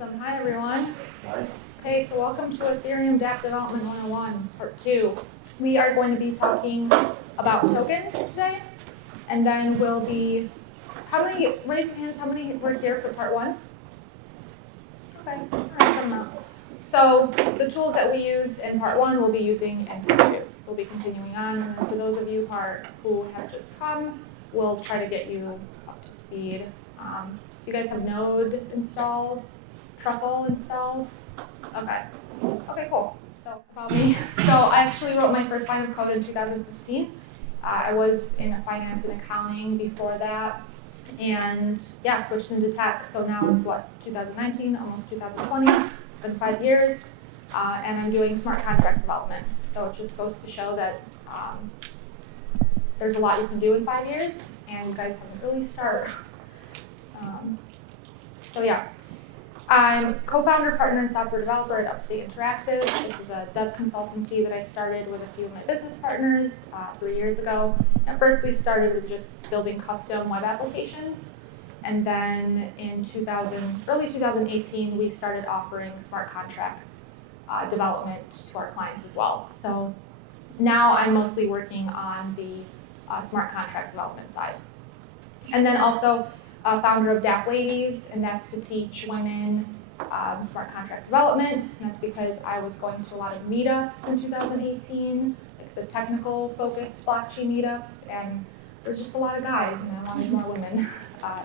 Awesome. Hi, everyone. Hi. Hey, so welcome to Ethereum DApp Development 101, Part 2. We are going to be talking about tokens today, and then we'll be, raise your hands, how many were here for Part 1? Okay, all right, come on. So the tools that we used in Part 1 we'll be using in Part 2. So we'll be continuing on, and for those of you who have just come, we'll try to get you up to speed. You guys have Node installed? Truffle installed? Okay. Okay, cool. So about me. So I actually wrote my first line of code in 2015. I was in finance and accounting before that. And yeah, switched into tech. So now it's 2019, almost 2020. It's been 5 years. And I'm doing smart contract development. So it just goes to show that there's a lot you can do in 5 years. And you guys have an early start. So yeah, I'm co-founder, partner, and software developer at Upstate Interactive. This is a dev consultancy that I started with a few of my business partners 3 years ago. At first, we started with just building custom web applications. And then in early 2018, we started offering smart contract development to our clients as well. So now I'm mostly working on the smart contract development side. And then also, founder of dApp Ladies, and that's to teach women smart contract development. And that's because I was going to a lot of meetups in 2018, like the technical focused blockchain meetups, and there's just a lot of guys, and I wanted more women.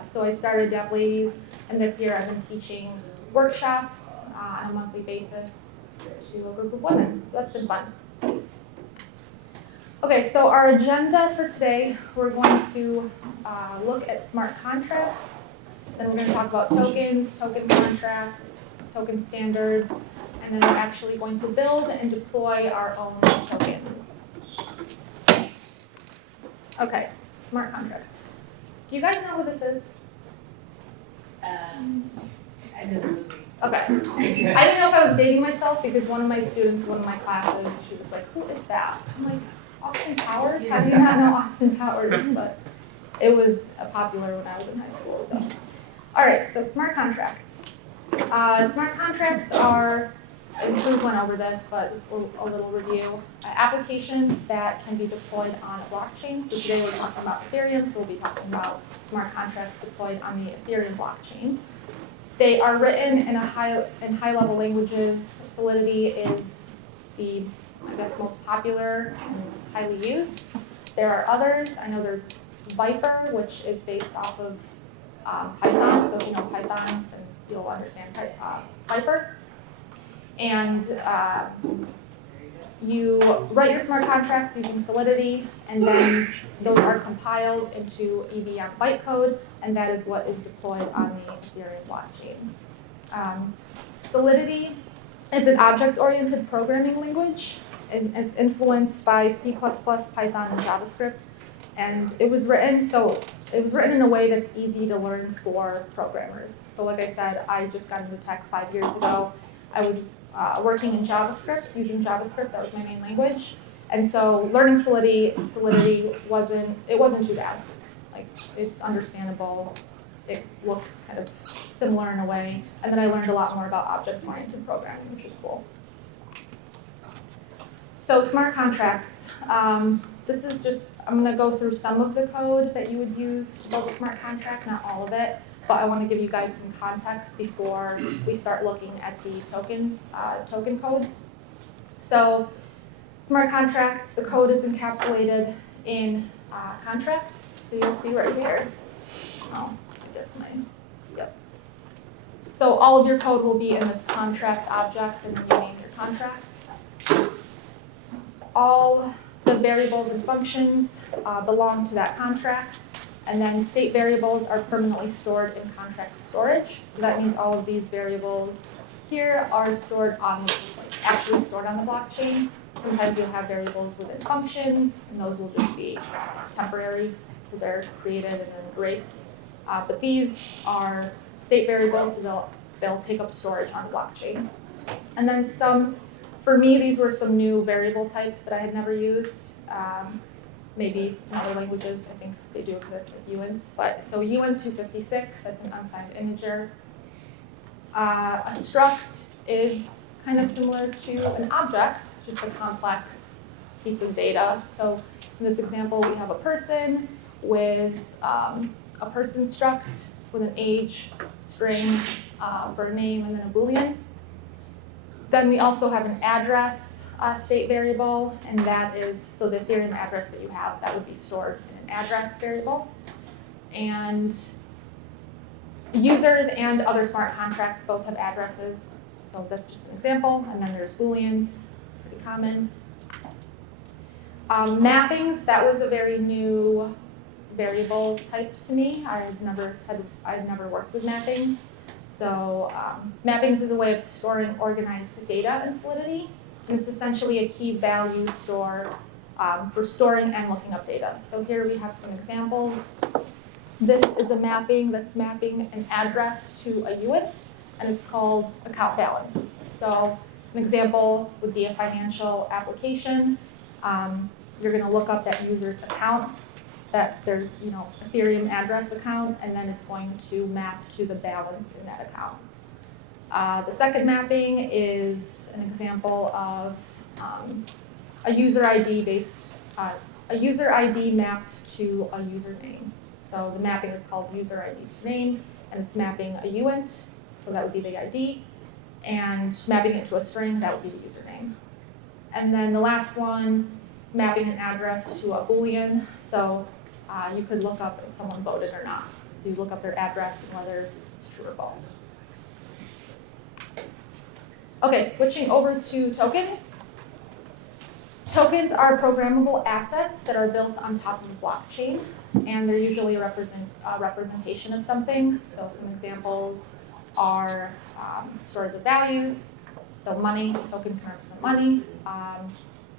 So I started dApp Ladies, and this year I've been teaching workshops on a monthly basis to a group of women. So that's been fun. Okay, so our agenda for today, we're going to look at smart contracts, then we're going to talk about tokens, token contracts, token standards, and then we're actually going to build and deploy our own tokens. Okay, smart contract. Do you guys know who this is? I did a movie. Okay. I didn't know if I was dating myself because one of my students, one of my classes, she was like, who is that? I'm like, Austin Powers? How do you not know Austin Powers? But it was popular when I was in high school. So, all right. So smart contracts. Smart contracts are, and Cruz went over this, but it's a little review. Applications that can be deployed on a blockchain. So today we're talking about Ethereum, so we'll be talking about smart contracts deployed on the Ethereum blockchain. They are written in high-level languages. Solidity is the, I guess, most popular and highly used. There are others. I know there's Viper, which is based off of Python. So if you know Python, then you'll understand Viper. And you write your smart contract using Solidity, and then those are compiled into EVM bytecode, and that is what is deployed on the Ethereum blockchain. Solidity is an object-oriented programming language, and it's influenced by C++, Python, and JavaScript. And it was written in a way that's easy to learn for programmers. So like I said, I just got into tech 5 years ago. I was working in JavaScript, using JavaScript, that was my main language. And so learning Solidity wasn't too bad. Like, it's understandable. It looks kind of similar in a way. And then I learned a lot more about object-oriented programming, which is cool. So smart contracts. This is just, I'm going to go through some of the code that you would use to build a smart contract, not all of it. But I want to give you guys some context before we start looking at the token codes. So smart contracts, the code is encapsulated in contracts. So you'll see right here. Oh, I guess yep. So all of your code will be in this contract object, and then you name your contract. All the variables and functions belong to that contract. And then state variables are permanently stored in contract storage. So that means all of these variables here are stored actually stored on the blockchain. Sometimes you'll have variables within functions, and those will just be temporary. So they're created and then erased. But these are state variables, so they'll take up storage on the blockchain. And then for me, these were some new variable types that I had never used. Maybe in other languages, I think they do exist, like UINs. But so UN256, that's an unsigned integer. A struct is kind of similar to an object, just a complex piece of data. So in this example, we have a person with a person struct with an age, string for a name, and then a Boolean. Then we also have an address state variable, and that is, so the Ethereum address that you have, that would be stored in an address variable. And users and other smart contracts both have addresses, so that's just an example. And then there's Booleans, pretty common. Mappings, that was a very new variable type to me. I've never worked with mappings. So mappings is a way of storing organized data in Solidity, and it's essentially a key value store for storing and looking up data. So here we have some examples. This is a mapping that's mapping an address to a UIT, and it's called account balance. So an example would be a financial application. You're going to look up that user's account, that their Ethereum address account, and then it's going to map to the balance in that account. The second mapping is an example of a user ID mapped to a username. So the mapping is called user ID to name, and it's mapping a UINT, so that would be the ID, and mapping it to a string, that would be the username. And then the last one, mapping an address to a Boolean. So you could look up if someone voted or not. So you look up their address and whether it's true or false. Okay, switching over to tokens. Tokens are programmable assets that are built on top of the blockchain, and they're usually a representation of something. So some examples are stores of values. So money, a token can represent money.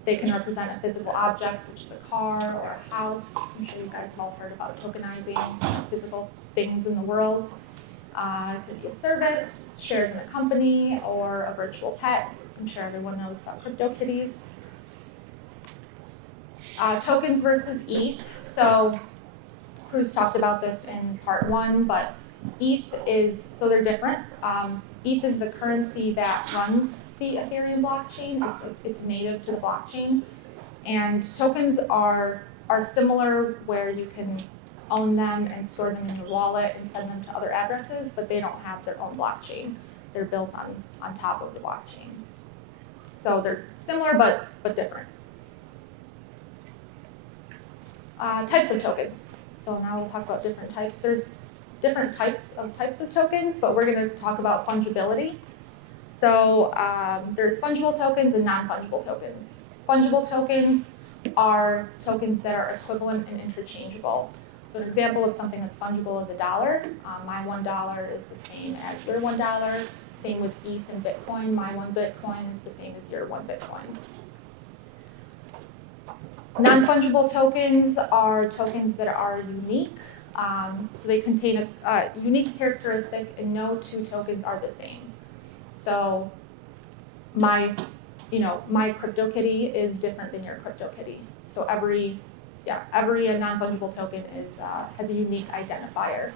They can represent a physical object, such as a car or a house. I'm sure you guys have all heard about tokenizing physical things in the world. It could be a service, shares in a company, or a virtual pet. I'm sure everyone knows about CryptoKitties. Tokens versus ETH. So Cruz talked about this in part 1, but ETH is, so they're different. ETH is the currency that runs the Ethereum blockchain. It's native to the blockchain. And tokens are similar, where you can own them and store them in your wallet and send them to other addresses, but they don't have their own blockchain. They're built on top of the blockchain. So they're similar, but different. Types of tokens. So now we'll talk about different types. There's different types of tokens, but we're going to talk about fungibility. So there's fungible tokens and non-fungible tokens. Fungible tokens are tokens that are equivalent and interchangeable. So an example of something that's fungible is $1. My $1 is the same as your $1. Same with ETH and Bitcoin. My 1 Bitcoin is the same as your 1 Bitcoin. Non-fungible tokens are tokens that are unique. So they contain a unique characteristic, and no two tokens are the same. So my CryptoKitty is different than your CryptoKitty. So every non-fungible token has a unique identifier.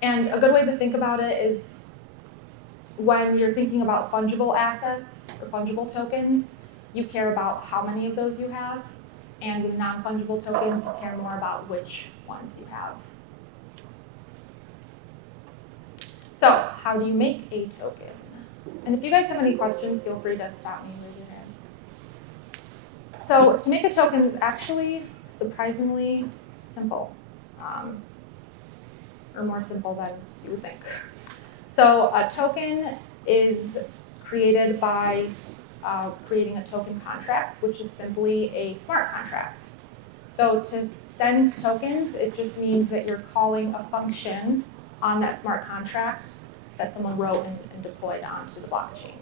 And a good way to think about it is when you're thinking about fungible assets or fungible tokens, you care about how many of those you have. And with non-fungible tokens, you care more about which ones you have. So how do you make a token? And if you guys have any questions, feel free to stop me and raise your hand. So to make a token is actually surprisingly simple, or more simple than you would think. So a token is created by creating a token contract, which is simply a smart contract. So to send tokens, it just means that you're calling a function on that smart contract that someone wrote and deployed onto the blockchain.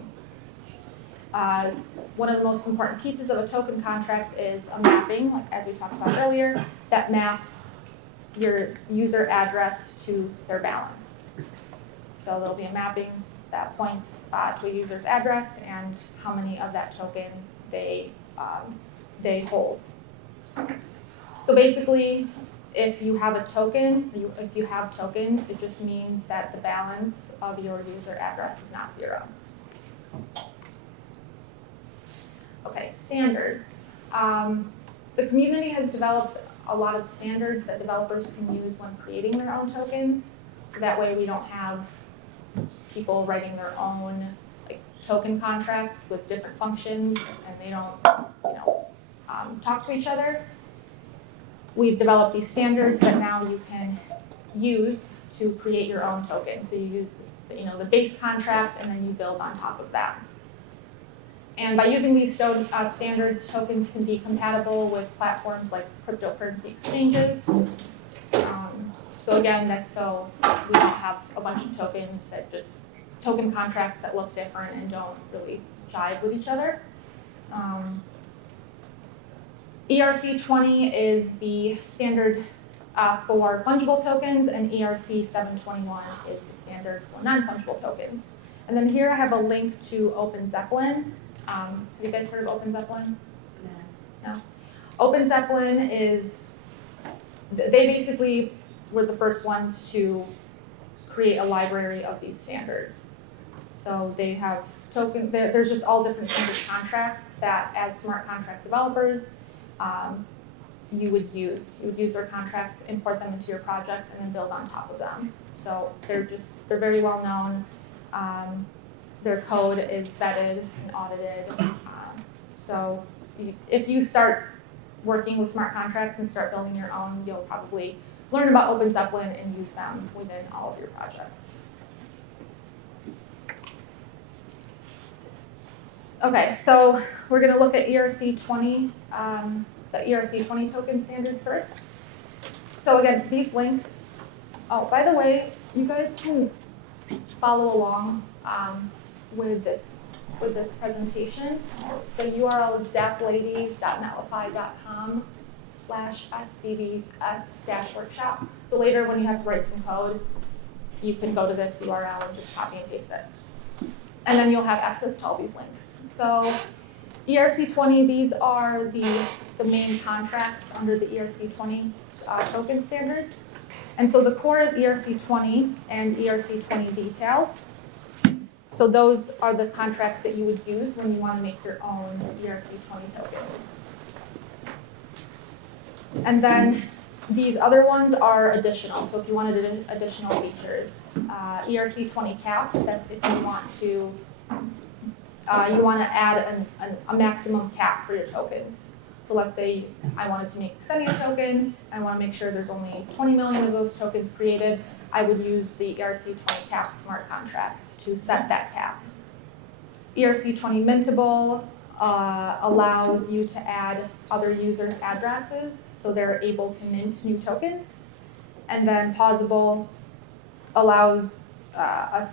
One of the most important pieces of a token contract is a mapping, like as we talked about earlier, that maps your user address to their balance. So there'll be a mapping that points to a user's address and how many of that token they hold. So basically, if you have a token, if you have tokens, it just means that the balance of your user address is not 0. Okay, standards. The community has developed a lot of standards that developers can use when creating their own tokens. So that way we don't have people writing their own token contracts with different functions and they don't talk to each other. We've developed these standards that now you can use to create your own token. So you use the base contract and then you build on top of that. And by using these standards, tokens can be compatible with platforms like cryptocurrency exchanges. So again, that's so we don't have a bunch of tokens that just token contracts that look different and don't really jive with each other. ERC20 is the standard for fungible tokens, and ERC 721 is the standard for non-fungible tokens. And then here I have a link to OpenZeppelin. Have you guys heard of OpenZeppelin? No. OpenZeppelin is, they basically were the first ones to create a library of these standards. So they have there's just all different kinds of contracts that as smart contract developers, you would use. You would use their contracts, import them into your project, and then build on top of them. So they're very well known. Their code is vetted and audited. So if you start working with smart contracts and start building your own, you'll probably learn about OpenZeppelin and use them within all of your projects. Okay, so we're going to look at ERC20, the ERC20 token standard first. So again, these links. Oh, by the way, you guys can follow along with this presentation. The URL is dappladies.netlify.com/SBBS-workshop. So later when you have to write some code, you can go to this URL and just copy and paste it. And then you'll have access to all these links. So ERC20, these are the main contracts under the ERC20 token standards. And so the core is ERC20 and ERC20 details. So those are the contracts that you would use when you want to make your own ERC20 token. And then these other ones are additional. So if you wanted additional features, ERC20 capped, that's if you want to add a maximum cap for your tokens. So let's say I wanted to make a Kseniya token. I want to make sure there's only 20 million of those tokens created. I would use the ERC20 cap smart contract to set that cap. ERC20 mintable allows you to add other users' addresses so they're able to mint new tokens. And then pausable allows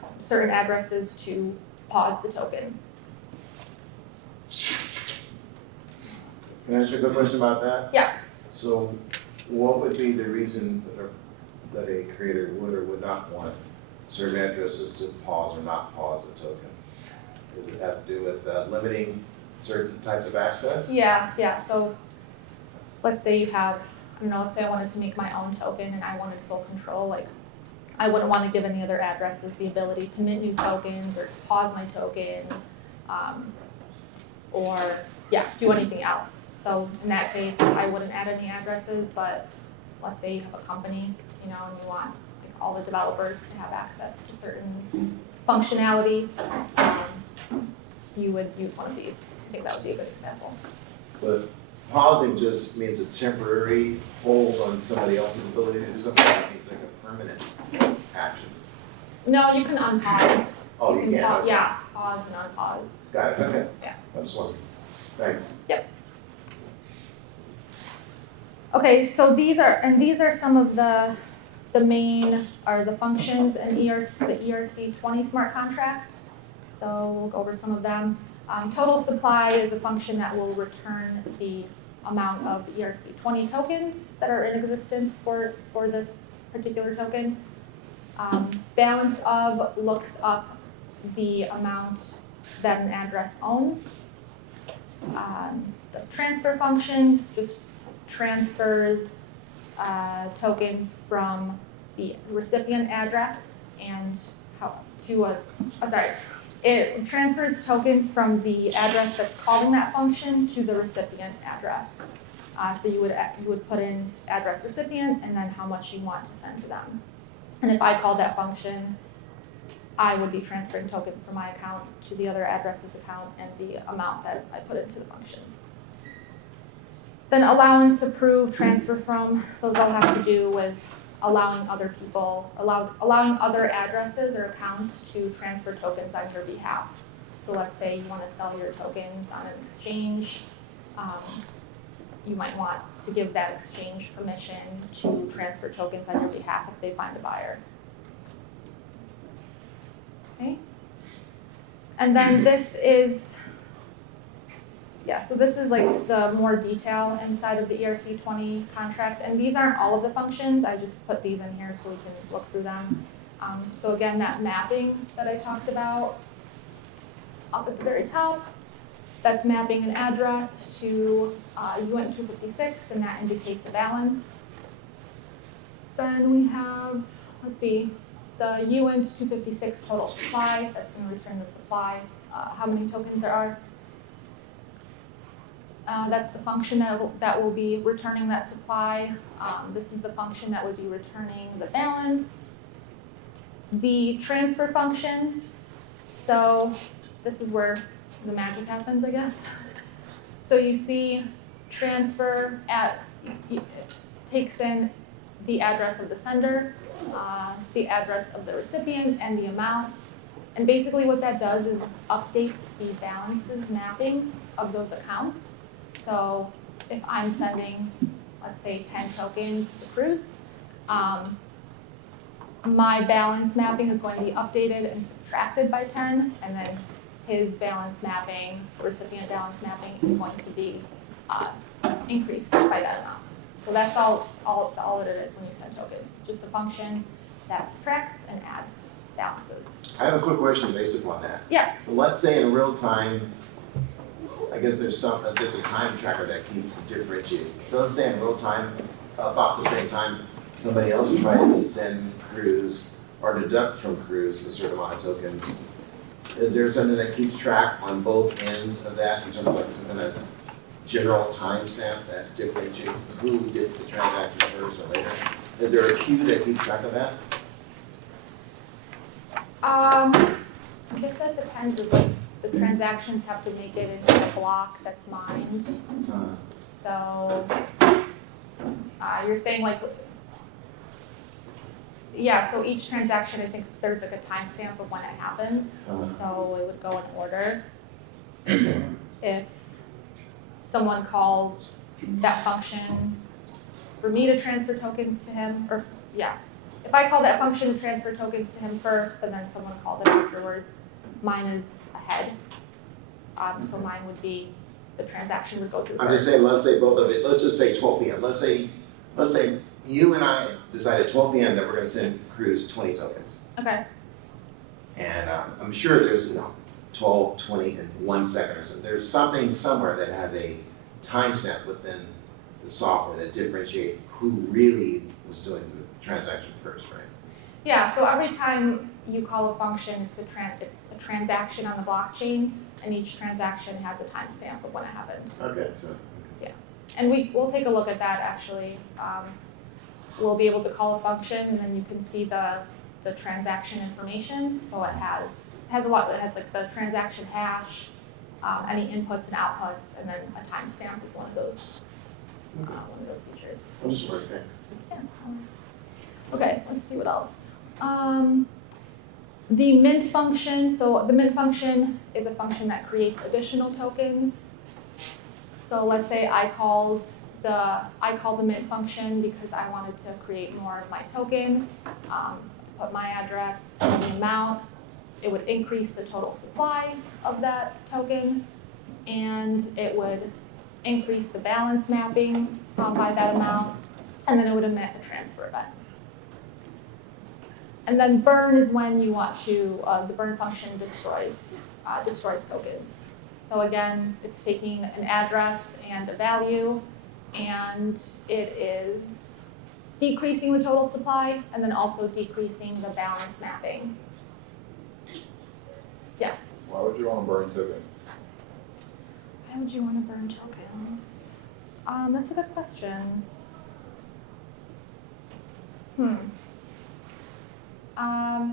certain addresses to pause the token. Can I ask you a quick question about that? Yeah. So what would be the reason that a creator would or would not want certain addresses to pause or not pause a token? Does it have to do with limiting certain types of access? Yeah. So let's say you have, let's say I wanted to make my own token and I wanted full control. Like, I wouldn't want to give any other addresses the ability to mint new tokens or to pause my token, or do anything else. So in that case, I wouldn't add any addresses, but let's say you have a company, and you want all the developers to have access to certain functionality, you would use one of these. I think that would be a good example. But pausing just means a temporary hold on somebody else's ability to do something. It means like a permanent action. No, you can unpause. Oh, you can? Okay. Yeah, pause and unpause. Got it, okay. Yeah. I just wondering. Thanks. Yep. Okay, so these are some of the main, or the functions in the ERC20 smart contract. So we'll go over some of them. Total supply is a function that will return the amount of ERC20 tokens that are in existence for this particular token. Balance of looks up the amount that an address owns. The transfer function just transfers tokens from the recipient address and it transfers tokens from the address that's calling that function to the recipient address. So you would put in address recipient and then how much you want to send to them. And if I called that function, I would be transferring tokens from my account to the other address's account and the amount that I put into the function. Then allowance, approve, transfer from, those all have to do with allowing other people, allowing other addresses or accounts to transfer tokens on your behalf. So let's say you want to sell your tokens on an exchange. You might want to give that exchange permission to transfer tokens on your behalf if they find a buyer. Okay. And then this is, so this is like the more detail inside of the ERC-20 contract. And these aren't all of the functions. I just put these in here so we can look through them. So again, that mapping that I talked about up at the very top, that's mapping an address to UN 256, and that indicates a balance. Then we have, let's see, the UN 256 total supply, that's going to return the supply, how many tokens there are. That's the function that will be returning that supply. This is the function that would be returning the balance. The transfer function, so this is where the magic happens, I guess. So you see transfer takes in the address of the sender, the address of the recipient, and the amount. And basically what that does is updates the balances mapping of those accounts. So if I'm sending, let's say, 10 tokens to Cruz, my balance mapping is going to be updated and subtracted by 10, and then his balance mapping, recipient balance mapping, is going to be increased by that amount. So that's all that it is when you send tokens. It's just a function that subtracts and adds balances. I have a quick question based upon that. Yeah. So let's say in real time, I guess there's a time tracker that keeps differentiating. So let's say in real time, about the same time, somebody else tries to send Cruz or deduct from Cruz a certain amount of tokens. Is there something that keeps track on both ends of that in terms of like some kind of general timestamp that differentiates who did the transaction first or later? Is there a queue that keeps track of that? I guess that depends. The transactions have to make it into a block that's mined. So you're saying like, yeah, so each transaction, I think there's like a timestamp of when it happens. So it would go in order. If someone calls that function for me to transfer tokens to him, or if I call that function to transfer tokens to him first and then someone called it afterwards, mine is ahead. So mine would be, the transaction would go through I'm first. just saying, let's say both of it, let's just say 12 p.m. Let's say you and I decided 12 p.m. that we're going to send Cruz 20 tokens. Okay. And I'm sure there's 12, 20, and 1 second or something. There's something somewhere that has a timestamp within the software that differentiates who really was doing the transaction first, right? Yeah, so every time you call a function, it's a transaction on the blockchain, and each transaction has a timestamp of when it happened. Okay, so. Yeah, and we'll take a look at that actually. We'll be able to call a function, and then you can see the transaction information. So it has a lot. It has like the transaction hash, any inputs and outputs, and then a timestamp is one of those features. I'm just worried, thanks. Yeah. Okay, let's see what else. The mint function. So the mint function is a function that creates additional tokens. So let's say I called the mint function because I wanted to create more of my token. Put my address and the amount. It would increase the total supply of that token, and it would increase the balance mapping by that amount, and then it would emit a transfer event. And then burn is when you want to, the burn function destroys tokens. So again, it's taking an address and a value, and it is decreasing the total supply, and then also decreasing the balance mapping. Yes? Why would you want to burn tokens? Why would you want to burn tokens? That's a good question. I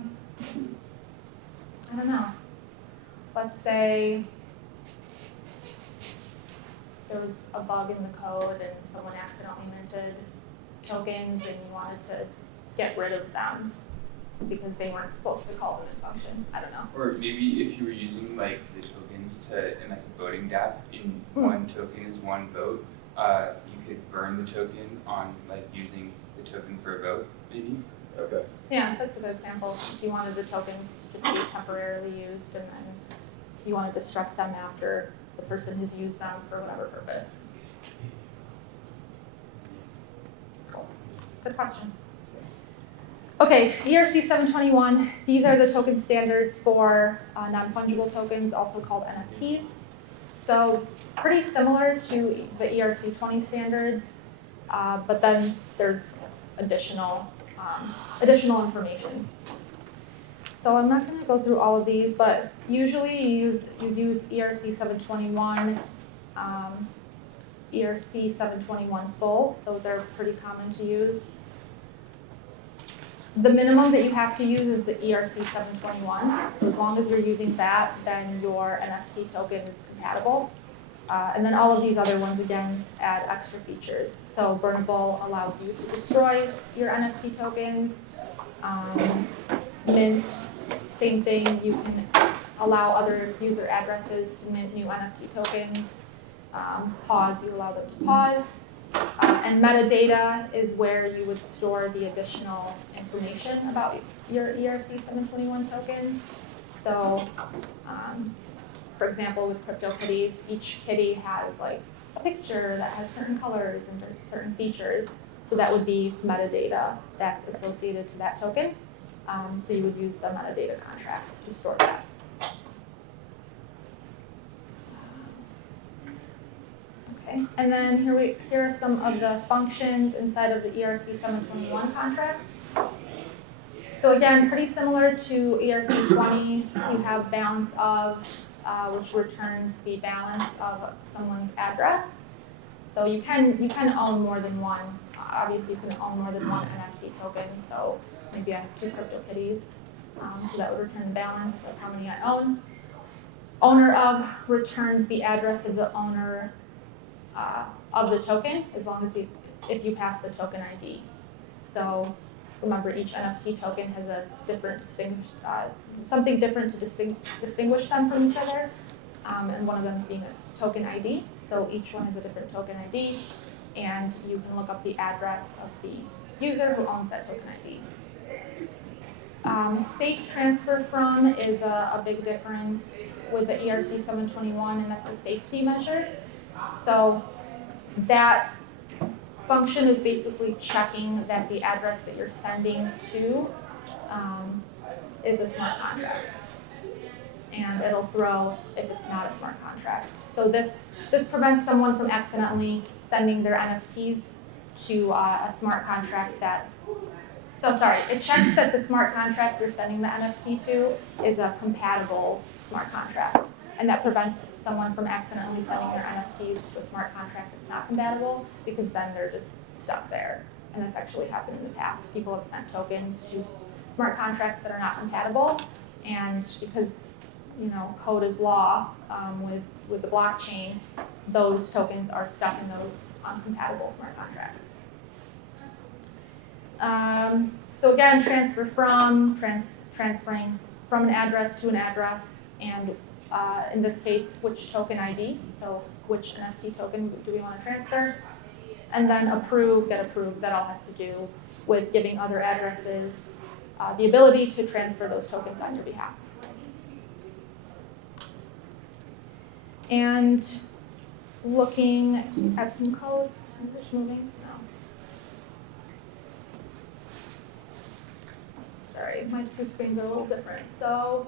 don't know. Let's say there was a bug in the code and someone accidentally minted tokens and you wanted to get rid of them because they weren't supposed to call the mint function. I don't know. Or maybe if you were using like the tokens in like a voting gap, in one token is one vote, you could burn the token on like using the token for a vote, maybe. Okay. Yeah, that's a good example. If you wanted the tokens to just be temporarily used and then you want to destruct them after the person has used them for whatever purpose. Good question. Okay, ERC 721, these are the token standards for non-fungible tokens, also called NFTs. So pretty similar to the ERC 20 standards, but then there's additional information. So I'm not going to go through all of these, but usually you use ERC 721, ERC 721 full. Those are pretty common to use. The minimum that you have to use is the ERC 721. So as long as you're using that, then your NFT token is compatible. And then all of these other ones, again, add extra features. So Burnable allows you to destroy your NFT tokens. Mint, same thing. You can allow other user addresses to mint new NFT tokens. Pause, you allow them to pause. And metadata is where you would store the additional information about your ERC 721 token. So, for example, with CryptoKitties, each kitty has like a picture that has certain colors and certain features. So that would be metadata that's associated to that token. So you would use the metadata contract to store that. Okay, and then here are some of the functions inside of the ERC 721 contract. So again, pretty similar to ERC 20, you have balance of, which returns the balance of someone's address. So you can own more than one. Obviously, you can own more than one NFT token. So maybe I have 2 CryptoKitties. So that would return the balance of how many I own. Owner of returns the address of the owner of the token, as long as if you pass the token ID. So remember, each NFT token has a different something different to distinguish them from each other, and one of them is being a token ID. So each one has a different token ID, and you can look up the address of the user who owns that token ID. Safe transfer from is a big difference with the ERC 721, and that's a safety measure. So that function is basically checking that the address that you're sending to is a smart contract. And it'll throw if it's not a smart contract. So this prevents someone from accidentally sending their NFTs to a smart contract it checks that the smart contract you're sending the NFT to is a compatible smart contract. And that prevents someone from accidentally sending their NFTs to a smart contract that's not compatible, because then they're just stuck there. And that's actually happened in the past. People have sent tokens to smart contracts that are not compatible, and because code is law with the blockchain, those tokens are stuck in those uncompatible smart contracts. So again, transferring from an address to an address, and in this case, which token ID, so which NFT token do we want to transfer, and then approve, get approved, that all has to do with giving other addresses the ability to transfer those tokens on your behalf. And looking at some code, I'm just moving. Sorry, my 2 screens are a little different. So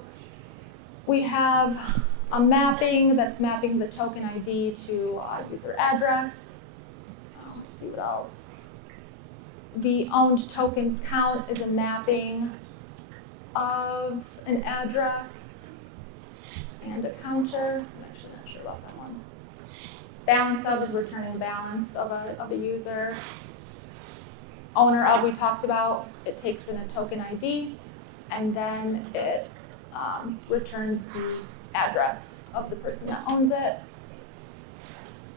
we have a mapping that's mapping the token ID to user address. Let's see what else. the owned tokens count is a mapping of an address and a counter. I'm actually not sure about that one. Balance of is returning the balance of a user. Owner of we talked about, it takes in a token ID, and then it returns the address of the person that owns it.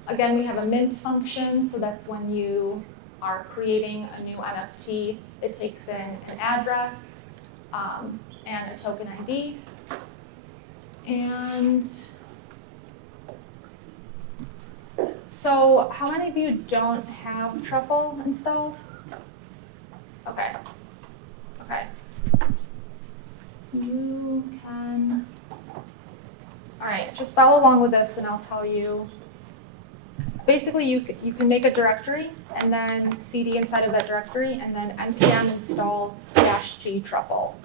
Again, we have a mint function, so that's when you are creating a new NFT. It takes in an address and a token ID. And so how many of you don't have Truffle installed? Okay. Okay. You can, all right, just follow along with this and I'll tell you. Basically, you can make a directory and then cd inside of that directory and then npm install -g truffle.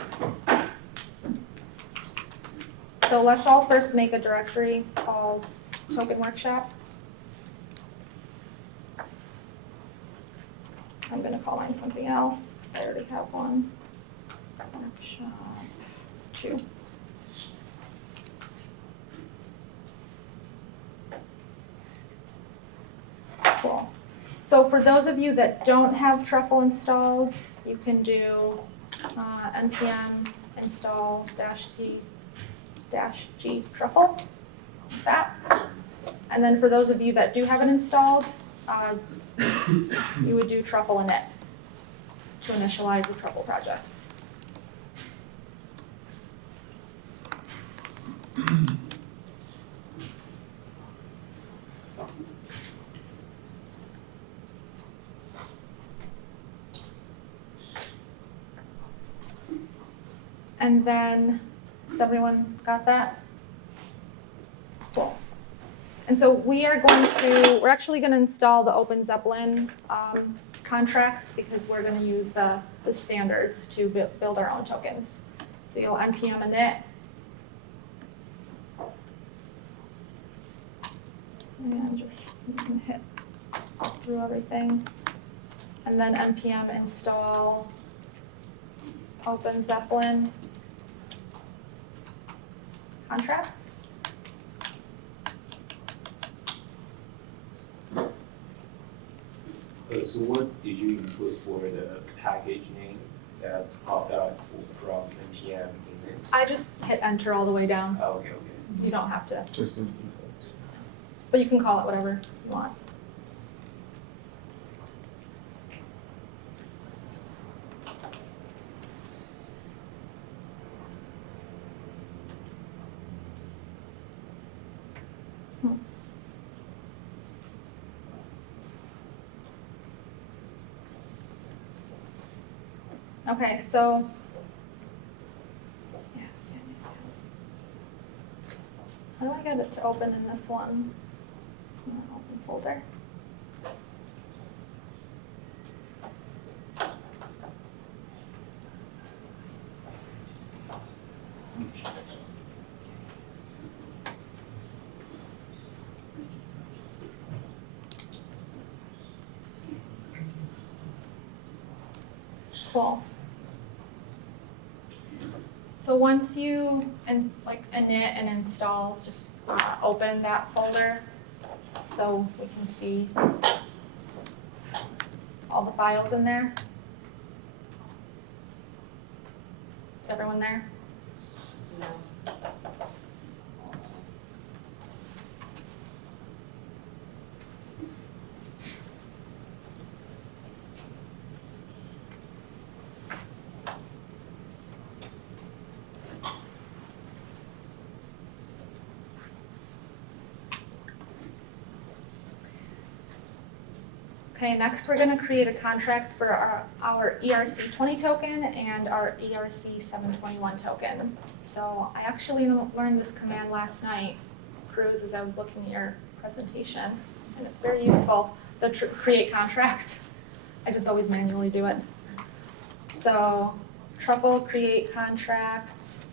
So let's all first make a directory called Token Workshop. I'm going to call mine something else because I already have one. Workshop 2. Cool. So for those of you that don't have Truffle installed, you can do npm install -g truffle, like that. And then for those of you that do have it installed, you would do truffle init to initialize the Truffle project. And then, has everyone got that? Cool. And so we're actually going to install the Open Zeppelin contracts because we're going to use the standards to build our own tokens. So you'll npm init. And just you can hit through everything. And then npm install Open Zeppelin contracts. So what did you input for the package name that popped out from npm init? I just hit enter all the way down. Oh, okay. You don't have to, Just in but you can call it whatever you want. Okay, so how do I get it to open in this one? Open folder. Cool. So once you init and install, just open that folder so we can see all the files in there. Is everyone there? No. Okay, next we're going to create a contract for our ERC20 token and our ERC721 token. So I actually learned this command last night, Cruz, as I was looking at your presentation, and it's very useful, the create contract. I just always manually do it. So Truffle create contract.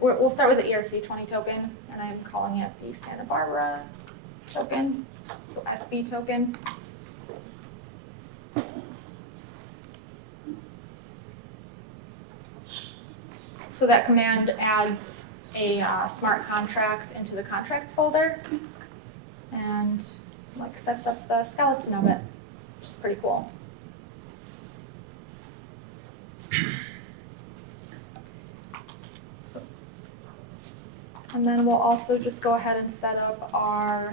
We'll start with the ERC20 token, and I'm calling it the Santa Barbara token. So SB token. So that command adds a smart contract into the contracts folder and like sets up the skeleton of it, which is pretty cool. And then we'll also just go ahead and set up our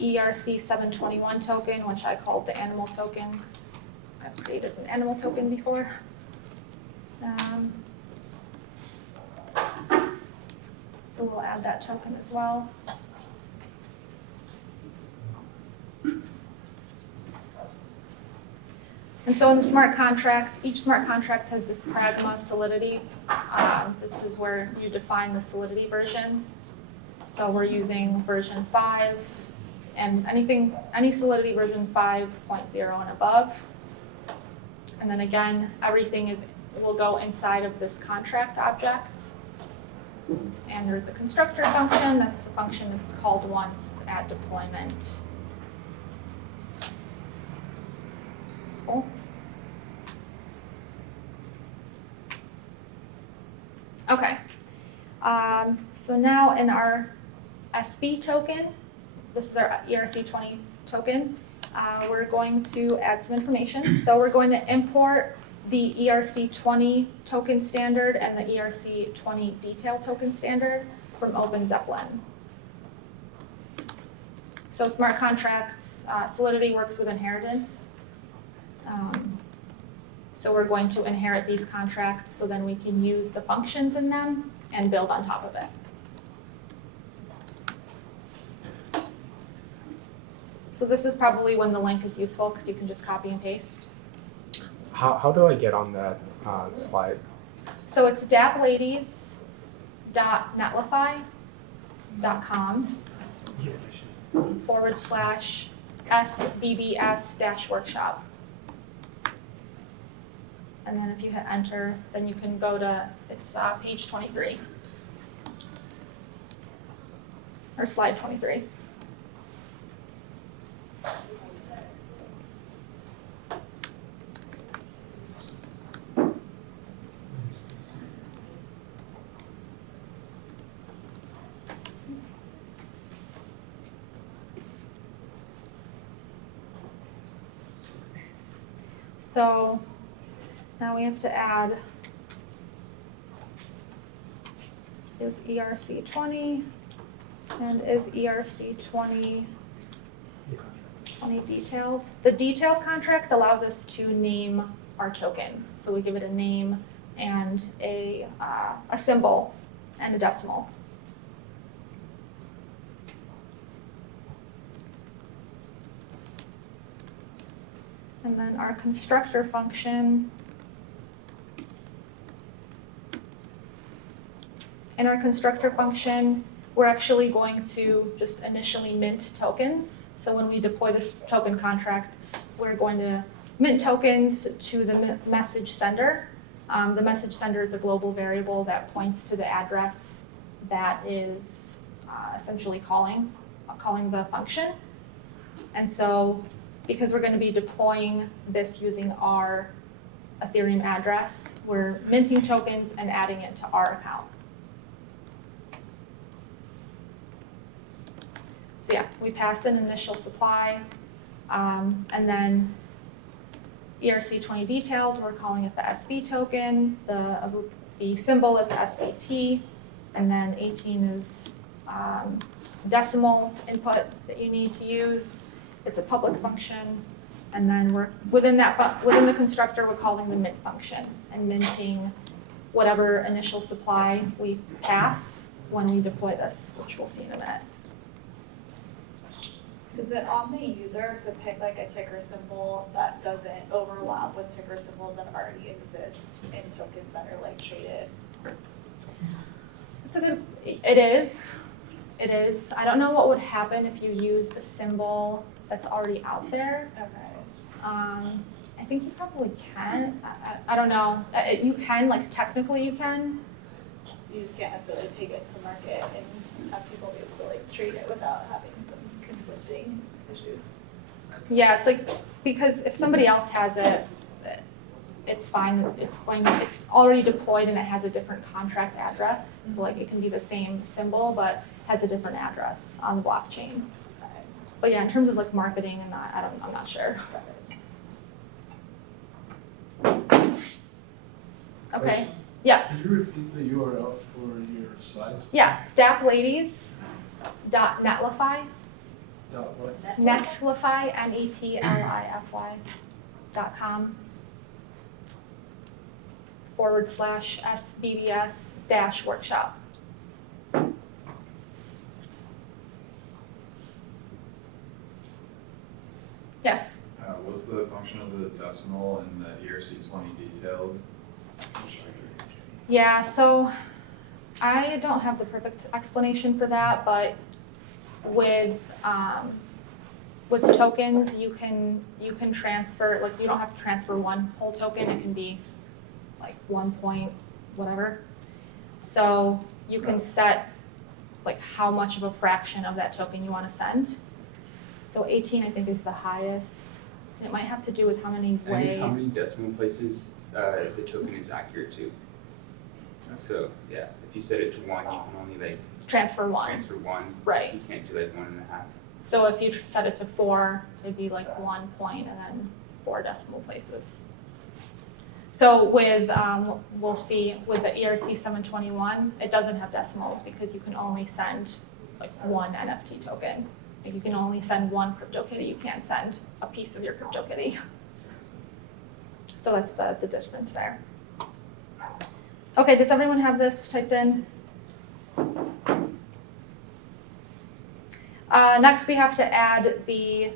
ERC 721 token, which I called the animal token because I've created an animal token before. So we'll add that token as well. And so in the smart contract, each smart contract has this pragma solidity. This is where you define the solidity version. So we're using version 5 and any solidity version 5.0 and above. And then again, everything will go inside of this contract object. And there's a constructor function. That's a function that's called once at deployment. Cool. Okay, so now in our SB token, this is our ERC20 token, we're going to add some information. So we're going to import the ERC20 token standard and the ERC20 detail token standard from OpenZeppelin. So smart contracts, Solidity works with inheritance. So we're going to inherit these contracts so then we can use the functions in them and build on top of it. So this is probably when the link is useful because you can just copy and paste. How do I get on that slide? So it's dapladies.netlify.com/SBBS-workshop. And then if you hit enter, then you can go to, it's page 23. Or slide 23. So now we have to add is ERC20 and is ERC20 detailed. The detailed contract allows us to name our token. So we give it a name and a symbol and a decimal. And then our constructor function. In our constructor function, we're actually going to just initially mint tokens. So when we deploy this token contract, we're going to mint tokens to the message sender. The message sender is a global variable that points to the address that is essentially calling the function. And so because we're going to be deploying this using our Ethereum address, we're minting tokens and adding it to our account. So yeah, we pass an initial supply, and then ERC20 detailed, we're calling it the SB token. The symbol is SBT, and then 18 is decimal input that you need to use. It's a public function, and then we're within the constructor, we're calling the mint function and minting whatever initial supply we pass when we deploy this, which we'll see in a minute. Is it on the user to pick like a ticker symbol that doesn't overlap with ticker symbols that already exist in tokens that are like traded? It is. I don't know what would happen if you used a symbol that's already out there. Okay. I think you probably can. I don't know. You can, like technically you can. You just can't necessarily take it to market and have people be able to like trade it without having some conflicting issues. Yeah, it's like, because if somebody else has it, it's fine. It's already deployed and it has a different contract address. So like it can be the same symbol, but has a different address on the blockchain. But yeah, in terms of like marketing and that, I'm not sure. Okay, yeah, Could you repeat the URL for your slides? yeah, dapladies.netlify, What? netlify, netlify.com /SBBS workshop. Yes, What's the function of the decimal and the ERC20 detailed? yeah, so I don't have the perfect explanation for that, but with tokens, you can transfer, like you don't have to transfer one whole token, it can be like 1 point whatever. So you can set like how much of a fraction of that token you want to send. So 18 I think is the highest. It might have to do with how many I think it's how many decimal places the token is accurate to. So yeah, if you set it to 1, you can only like transfer one. transfer 1. Right. You can't do like 1.5. So if you set it to 4, it'd be like 1 point and then 4 decimal places. So with, we'll see with the ERC 721, it doesn't have decimals because you can only send like one NFT token. Like you can only send one CryptoKitty, you can't send a piece of your CryptoKitty. So that's the difference there. Okay, does everyone have this typed in? Next, we have to add the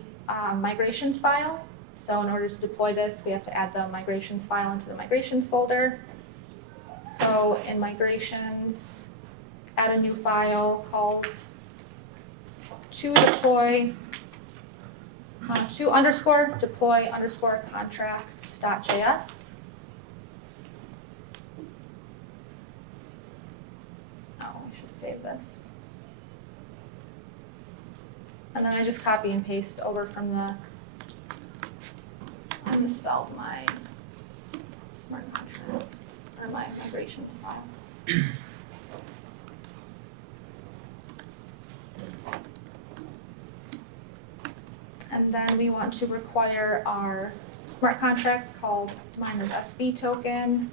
migrations file. So in order to deploy this, we have to add the migrations file into the migrations folder. So in migrations, add a new file called to_deploy contracts.js. Oh, we should save this. And then I just copy and paste over from the, I misspelled my smart contract, or my migrations file. And then we want to require our smart contract called, mine is SB token.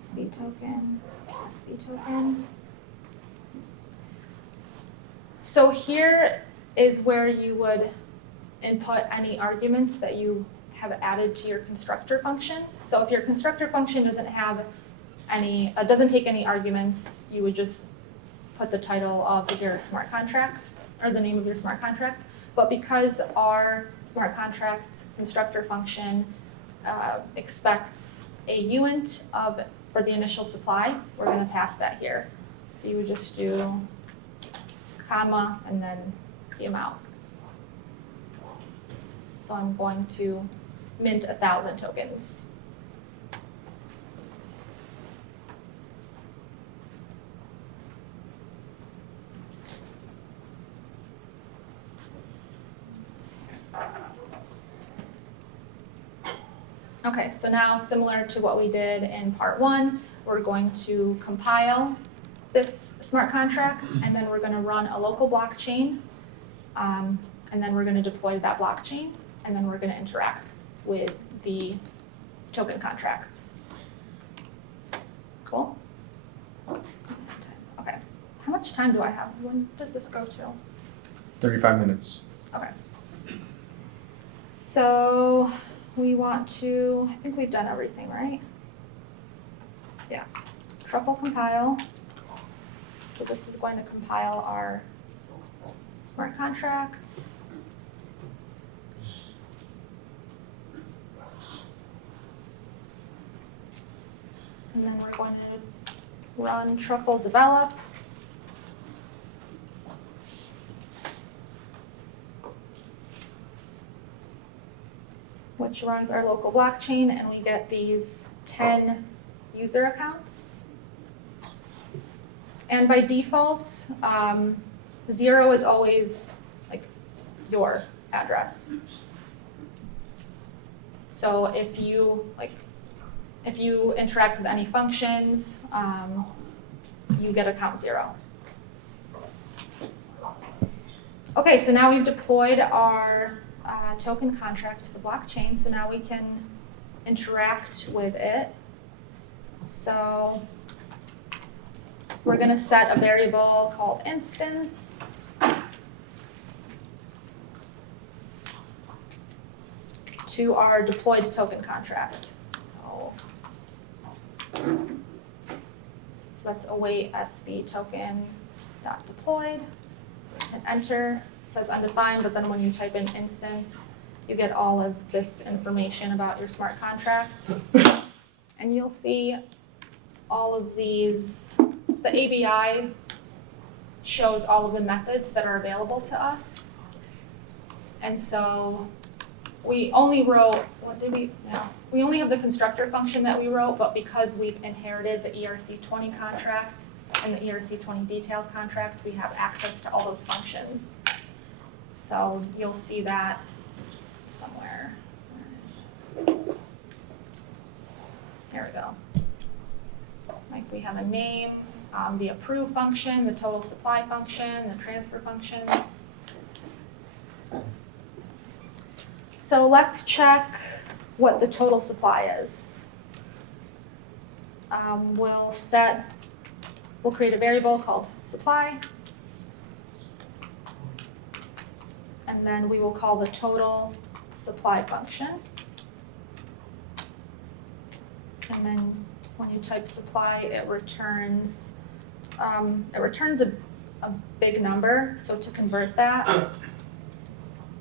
SB token, SB token. So here is where you would input any arguments that you have added to your constructor function. So if your constructor function doesn't have any, doesn't take any arguments, you would just put the title of your smart contract or the name of your smart contract. But because our smart contract constructor function expects a uint for the initial supply, we're going to pass that here. So you would just do comma and then the amount. So I'm going to mint 1,000 tokens. Okay, so now similar to what we did in part 1, we're going to compile this smart contract, and then we're going to run a local blockchain, and then we're going to deploy that blockchain, and then we're going to interact with the token contract. Cool? Okay. How much time do I have? When does this go to? 35 minutes. Okay. So we want to, I think we've done everything, right? Yeah. Truffle compile. So this is going to compile our smart contracts. And then we're going to run Truffle develop. Which runs our local blockchain, and we get these 10 user accounts. And by default, 0 is always like your address. So if you interact with any functions, you get account 0. Okay, so now we've deployed our token contract to the blockchain, so now we can interact with it. So we're going to set a variable called instance. To our deployed token contract. So let's await SB token dot deployed and enter. It says undefined, but then when you type in instance, you get all of this information about your smart contract. And you'll see all of these. The ABI shows all of the methods that are available to us. And so we only wrote, we only have the constructor function that we wrote, but because we've inherited the ERC20 contract and the ERC20 detailed contract, we have access to all those functions. So you'll see that somewhere. Where is it? Here we go. Like we have a name, the approve function, the total supply function, the transfer function. So let's check what the total supply is. We'll create a variable called supply. And then we will call the total supply function. And then when you type supply, it returns a big number. So to convert that,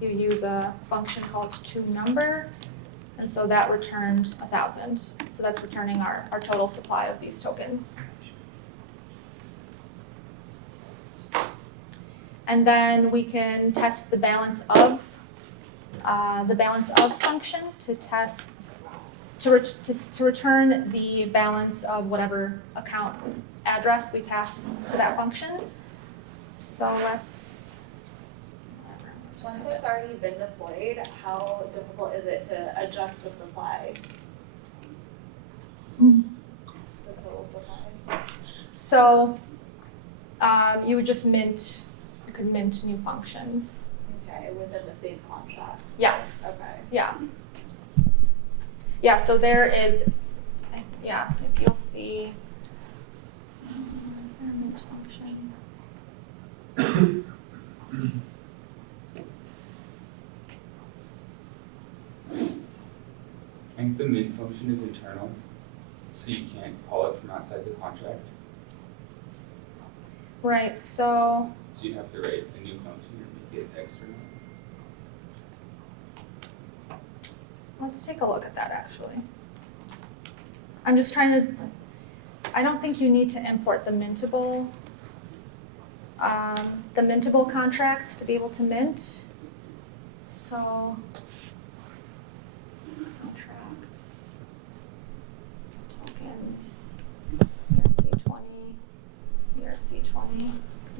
you use a function called toNumber, and so that returned 1,000. So that's returning our total supply of these tokens. And then we can test the balance of function to return the balance of whatever account address we pass to that function. So let's. Once it's already been deployed, how difficult is it to adjust the supply? The total supply? So you would just mint, you could mint new functions. Okay, within the same contract? Yes. Okay. Yeah. Yeah, so there is, yeah, if you'll see, is there a mint function? I think the mint function is internal, so you can't call it from outside the contract. Right, so, So you'd have to write a new function and make it external. let's take a look at that actually. I'm just trying to, I don't think you need to import the mintable contract to be able to mint. So, contracts, tokens, ERC20, can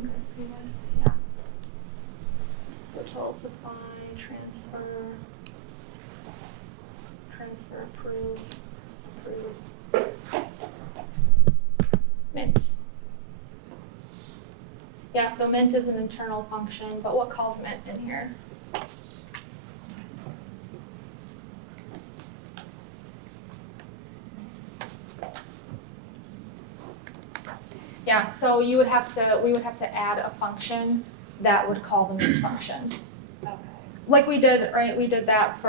you guys see this? Yeah. So total supply, transfer, approve, mint. Yeah, so mint is an internal function, but what calls mint in here? Yeah, so we would have to add a function that would call the mint function. Okay. Like we did, right? We did that in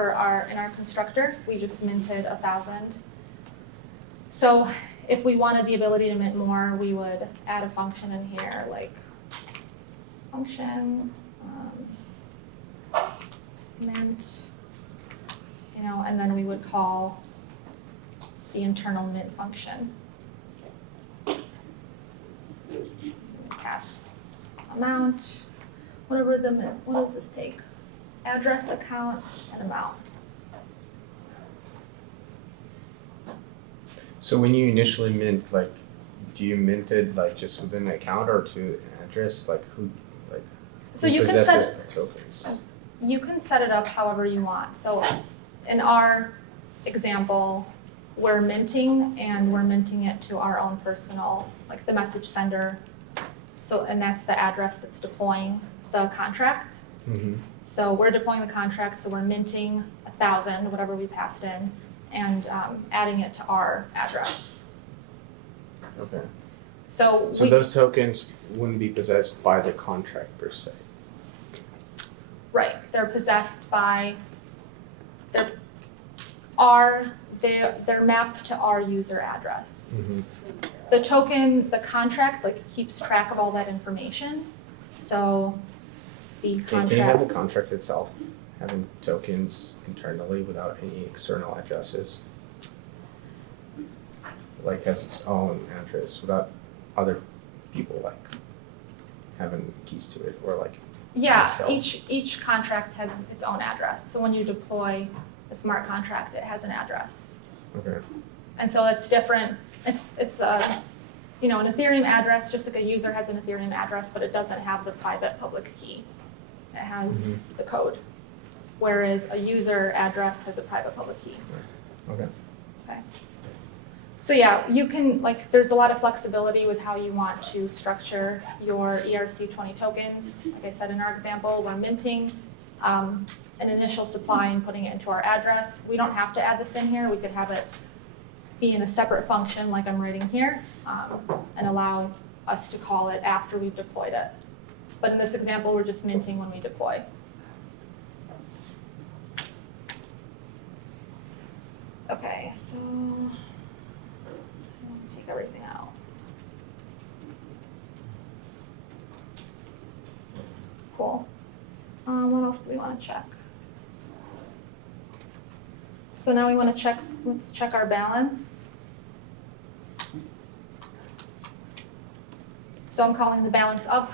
our constructor. We just minted 1,000. So if we wanted the ability to mint more, we would add a function in here, like function mint, and then we would call the internal mint function. Pass amount, whatever the mint. What does this take? Address, account, and amount. So when you initially mint, like, do you mint it like just within the account or to an address? Like who possesses the tokens? You can set it up however you want. So in our example, we're minting and we're minting it to our own personal, like the message sender. So, and that's the address that's deploying the contract. Mm-hmm. So we're deploying the contract, so we're minting 1,000, whatever we passed in, and adding it to our address. Okay. So So those tokens wouldn't be possessed by the contract per se. right, they're possessed by, they're mapped to our user address. Mm-hmm. The token, the contract, like keeps track of all that information. So the Can you have the contract, contract itself having tokens internally without any external addresses? Like has its own address without other people like having keys to it or like yeah, yourself? each contract has its own address. So when you deploy a smart contract, it has an address. Okay. And so it's different. It's an Ethereum address, just like a user has an Ethereum address, but it doesn't have the private public key. It has the code, whereas a user address has a private public key. Okay. Okay. So yeah, you can, like, there's a lot of flexibility with how you want to structure your ERC20 tokens. Like I said in our example, we're minting an initial supply and putting it into our address. We don't have to add this in here. We could have it be in a separate function like I'm writing here, and allow us to call it after we've deployed it. But in this example, we're just minting when we deploy. Okay, so take everything out. Cool. What else do we want to check? So now we want to check, let's check our balance. So I'm calling the balance up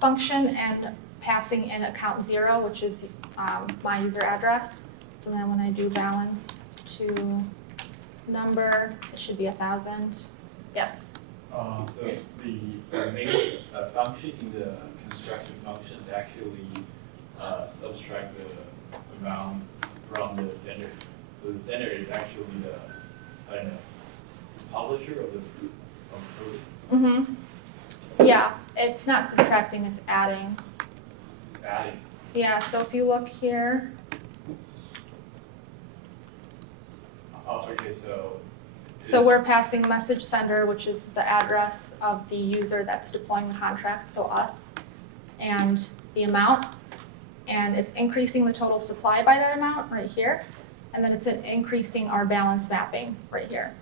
function and passing in account 0, which is my user address. So then when I do balance to number, it should be 1,000. Yes. The main function in the construction function actually subtract the amount from the sender. So the sender is actually the publisher of the code. Yeah, it's not subtracting, it's adding. It's adding. Yeah, so if you look here, Oh, okay, so. so we're passing message sender, which is the address of the user that's deploying the contract, so us, and the amount. And it's increasing the total supply by that amount right here. And then it's increasing our balance mapping right here.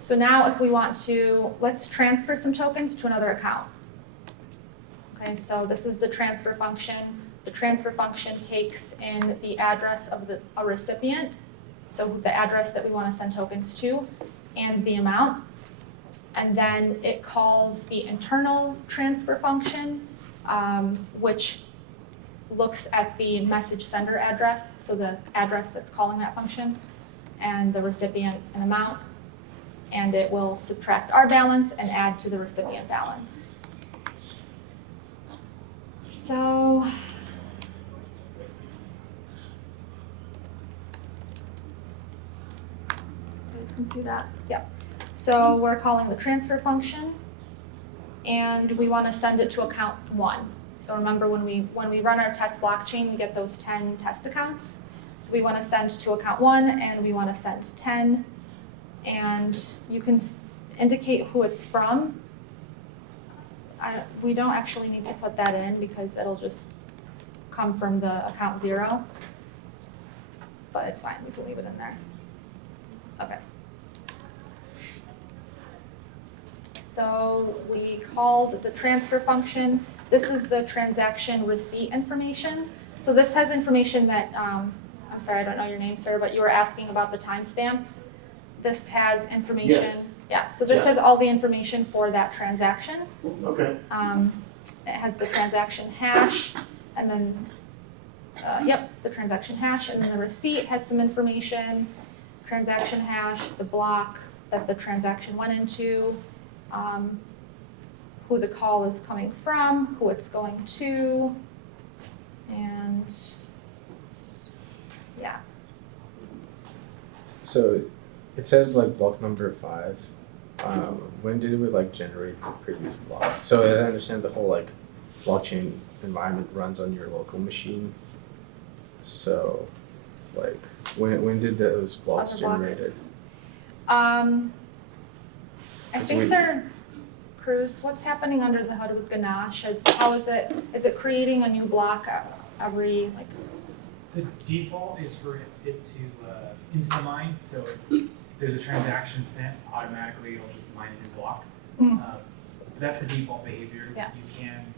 So now if we want to, let's transfer some tokens to another account. Okay, so this is the transfer function. The transfer function takes in the address of a recipient, so the address that we want to send tokens to, and the amount. And then it calls the internal transfer function, which looks at the message sender address, so the address that's calling that function, and the recipient and amount. And it will subtract our balance and add to the recipient balance. So you guys can see that? Yep. So we're calling the transfer function, and we want to send it to account 1. So remember when we run our test blockchain, we get those 10 test accounts. So we want to send to account 1, and we want to send 10. And you can indicate who it's from. We don't actually need to put that in because it'll just come from the account 0. But it's fine, we can leave it in there. Okay. So we called the transfer function. This is the transaction receipt information. So this has information that, I'm sorry, I don't know your name, sir, but you were asking about the timestamp. This has information. Yes. Yeah, so this has all the information for that transaction. Okay. It has the transaction hash, and then, the transaction hash, and then the receipt has some information, transaction hash, the block that the transaction went into, who the call is coming from, who it's going to, and So it says like block number 5. When did we like generate the previous blocks? So I understand the whole like blockchain environment runs on your local machine. So like when did those blocks Other blocks. generated? I Because think we- they're, Cruz, what's happening under the hood with Ganache? How is it creating a new block every, like, The default is for it to insta-mine, so if there's a transaction sent, automatically it'll just mine a new block. Mm. That's the default behavior. Yeah. You can,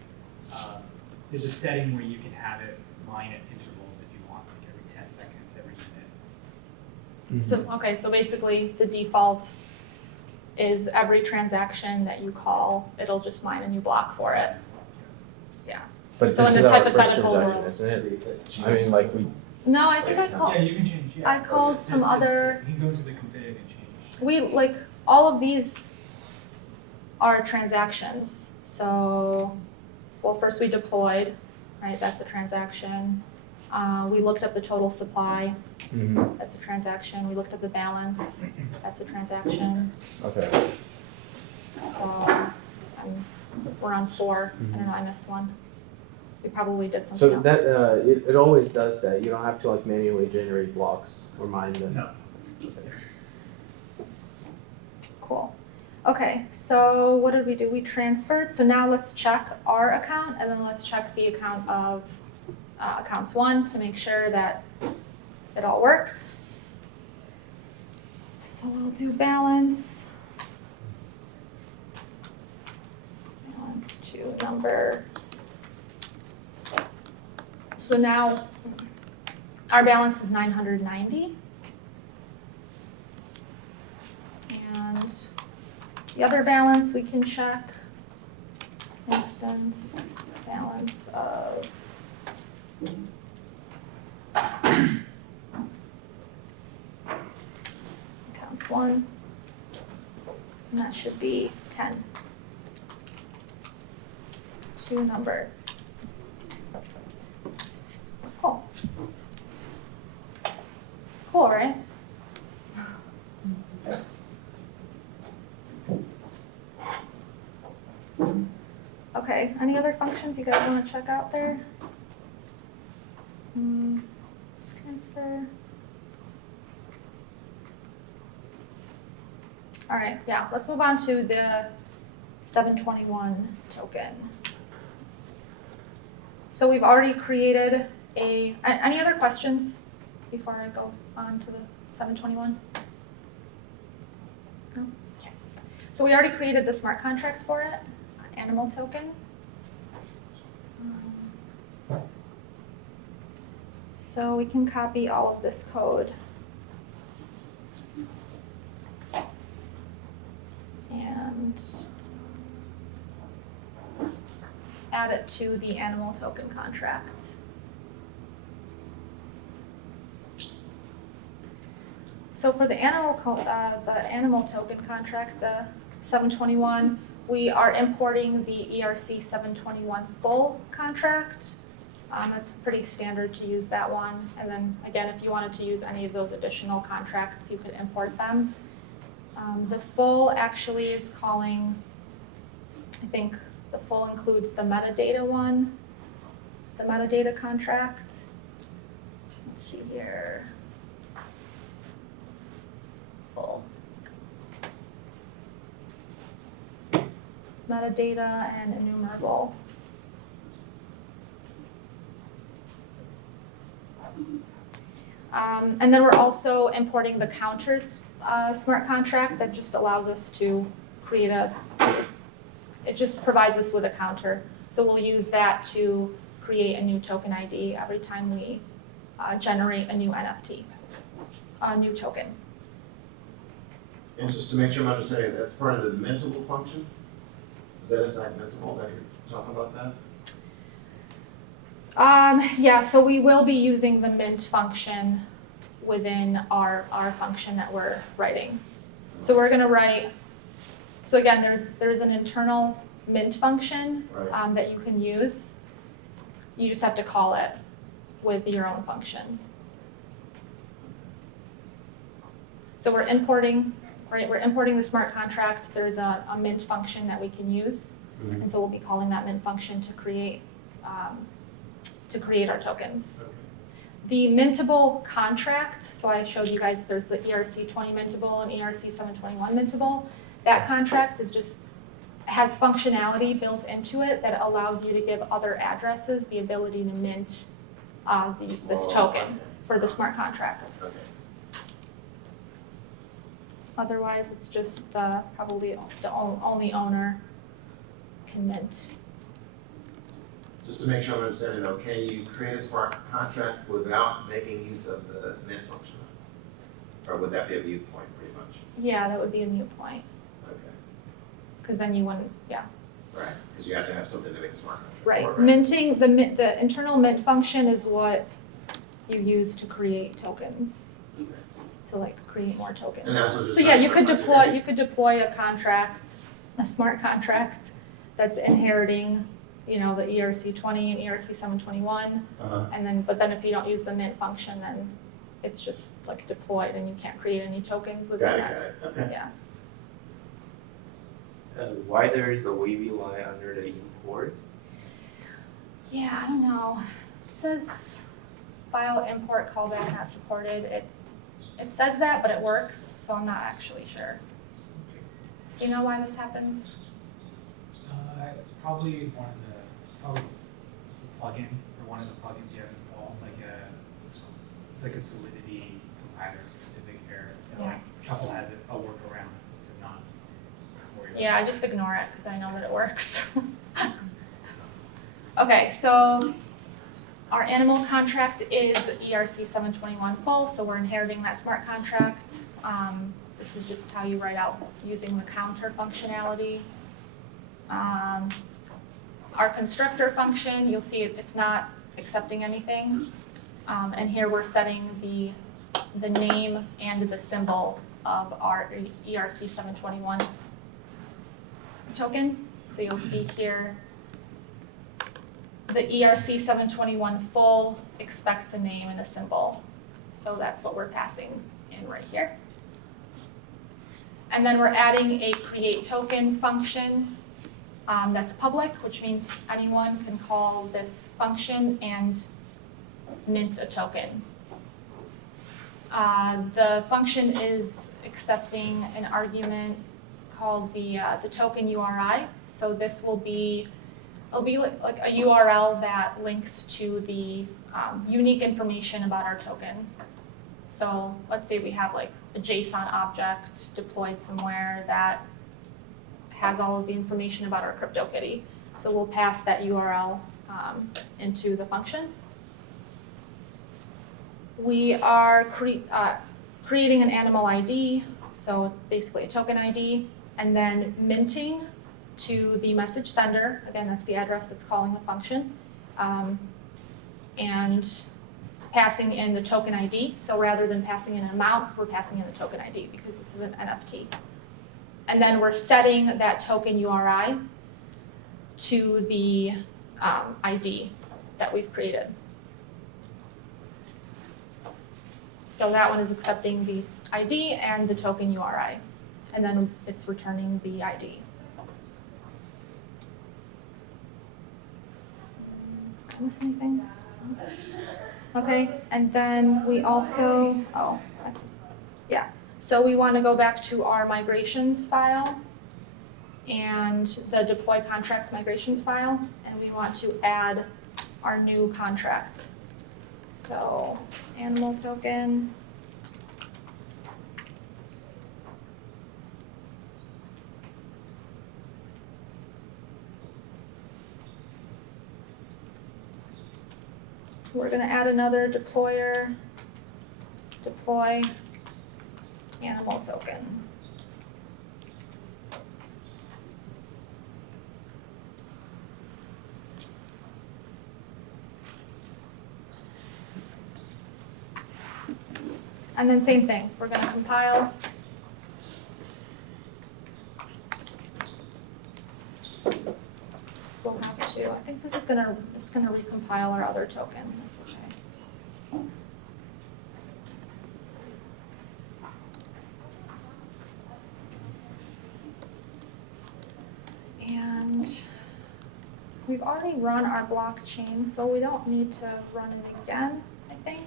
there's a setting where you can have it mine at intervals if you want, like every 10 seconds, every minute. so, okay, so basically the default is every transaction that you call, it'll just mine a new block for it. Yeah. But So this in is this our first hypothetical transaction, world- isn't it? I mean, like we. No, I think I called, Yeah, you can change, yeah. I called some other, You can go to the config and change. we, like, all of these are transactions. So, well, first we deployed, right, that's a transaction. We looked up the total supply, Mhm. that's a transaction. We looked up the balance, that's a transaction. Okay. So, we're on 4. I don't know, I missed one. We probably did something So else. that it always does that. You don't have to like manually generate blocks or mine them. No. Cool. Okay, so what did we do? We transferred. So now let's check our account and then let's check the account of accounts 1 to make sure that it all worked. So we'll do balance. Balance to number. So now our balance is 990. And the other balance we can check, instance balance of accounts 1, and that should be 10. To number. Cool. Cool, right? Okay, any other functions you guys want to check out there? Transfer. All right, yeah, let's move on to the 721 token. So we've already created any other questions before I go on to the 721? No? Okay. So we already created the smart contract for it, animal token. So we can copy all of this code. And add it to the animal token contract. So for the animal token contract, the 721, we are importing the ERC 721 full contract. It's pretty standard to use that one. And then again, if you wanted to use any of those additional contracts, you could import them. The full actually is calling, I think the full includes the metadata one, the metadata contract. Let's see here. Full. Metadata and enumerable. And then we're also importing the counters smart contract that just allows us to create it just provides us with a counter. So we'll use that to create a new token ID every time we generate a new NFT, a new token. And just to make sure I'm understanding, that's part of the mintable function? Is that inside mintable that you're talking about that? Yeah, so we will be using the mint function within our function that we're writing. So we're going to write, so again, there's an internal mint function Right. that you can use. You just have to call it with your own function. So we're importing, right, we're importing the smart contract. There's a mint function that we can use. And so we'll be calling that mint function to create our tokens. The mintable contract, so I showed you guys there's the ERC20 mintable and ERC721 mintable. That contract is just, has functionality built into it that allows you to give other addresses the ability to mint this token for the smart contract. Okay. Otherwise, it's just probably the only owner can mint. Just to make sure I'm understanding though, can you create a smart contract without making use of the mint function? Or would that be a mute point pretty much? Yeah, that would be a mute point, Okay, because then you wouldn't, yeah. right, because you have to have something to make a smart contract. Right, for, minting, the internal mint function is what you use to create tokens, to like create more tokens. And that's what this So yeah, you could document deploy a contract, a smart contract that's inheriting, you know, the ERC20 and ERC721, and then, but then if you don't use the mint function, then it's just like deployed and you can't create any tokens within Got that. it, okay. Yeah. Why there is a wavy line under the import? Yeah, I don't know. It says file import callback not supported. It says that, but it works, so I'm not actually sure. Do you know why this happens? It's probably probably the plugin, or one of the plugins you have installed, it's like a Solidity compiler specific error. And, like, Truffle has a workaround to not worry about. Yeah, I just ignore it because I know that it works. Okay, so our animal contract is ERC721 full, so we're inheriting that smart contract. This is just how you write out using the counter functionality. Our constructor function, you'll see it's not accepting anything. And here we're setting the name and the symbol of our ERC721 token. So you'll see here, the ERC721 full expects a name and a symbol. So that's what we're passing in right here. And then we're adding a create token function that's public, which means anyone can call this function and mint a token. The function is accepting an argument called the token URI. So this will be, it'll be like a URL that links to the unique information about our token. So let's say we have like a JSON object deployed somewhere that has all of the information about our CryptoKitty. So we'll pass that URL into the function. We are creating an animal ID, so basically a token ID, and then minting to the message sender. Again, that's the address that's calling the function. And passing in the token ID. So rather than passing in an amount, we're passing in the token ID because this is an NFT. And then we're setting that token URI to the ID that we've created. So that one is accepting the ID and the token URI. And then it's returning the ID. Miss anything? Okay, and then we also, so we want to go back to our migrations file and the deploy contracts migrations file, and we want to add our new contract. So animal token. We're going to add another deployer, deploy animal token. And then same thing, we're going to compile. We'll have to, I think this is going to recompile our other token. That's okay. we've already run our blockchain, so we don't need to run it again, I think.